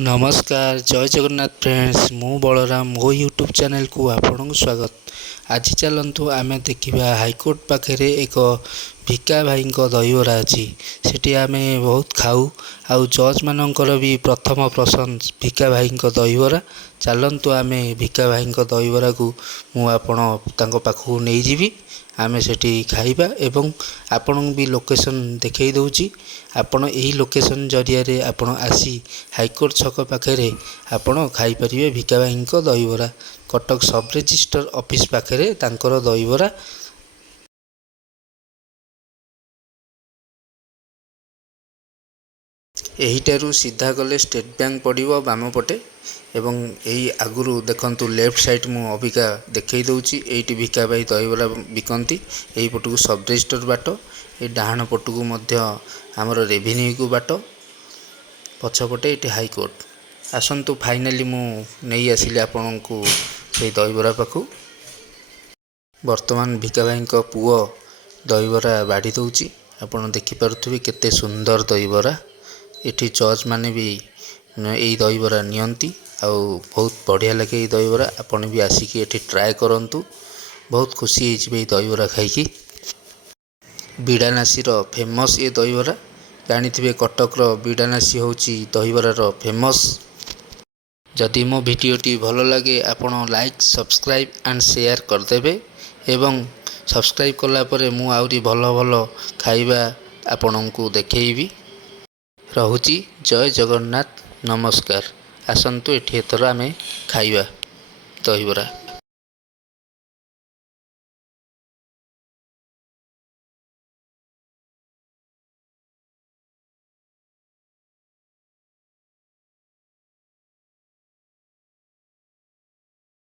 नमस्कार जय जगन्नाथ फ्रेंड्स मु बलराम मो यूट्यूब चैनल को आपन को स्वागत। आज चलतु आम देखा हाईकोर्ट पाखे एक भिका भाई दहीबरा अच्छी सेठी आम बहुत खाऊ आउ जज मानकर भी प्रथम पसंद भिका भाई दहीबरा। चलतु आम भिका भाई दहीबरा को मुझे पाखक नहीं जीवी आम सेठी खाइबा एवं आपण भी लोकेशन देखई दउची। आपण यही लोकेशन जरिया रे आपण आसी हाईकोर्ट छक पाखे आपण खाई परिबे भिका भाई दहीबरा। कटक सब रजिस्टर ऑफिस पाखे तांकर दहीबरा। एहिटारू सीधा गले स्टेट बैंक पड़ो बाम पटे एवं यही आगुरी देखु लेफ्ट साइड मु अबिका देखई दउची एटी भिका भाई दहीबरा बिकती। यही पटू सब रजिस्टर बाट ये डाहाण पटू आमर रेवेन्यू को बाट पछपटे ये हाईकोर्ट आसतु फाइनाली मु नहीं आसिली आपण को से दहीबरा पाखु। वर्तमान भिका भाई पुओ दहीबरा बाढ़ी दउची आपण देखिपे केते सुंदर दहीबरा। एठी जज माने भी यही दहीबरा नियंती आउ बहुत बढ़िया लगे ये दहीबरा। आपण भी आसिक ये ट्राए करंतु बहुत खुशी ये दहीबरा खाई। बिड़ानासी फेमस ये दहीबरा जानी कटक बिड़ानासी हूँ दहीबरार फेमस। जदि मो भिडियोटी भल लगे आपण लाइक सब्सक्राइब एंड शेयर करदेवे एवं सब्सक्राइब कलापर मु आउरी भल भल खाइबा आपण को देखैबी। रहुची जय जगन्नाथ नमस्कार। आसतु एठी एथर आमे खाइबा दहीबरा।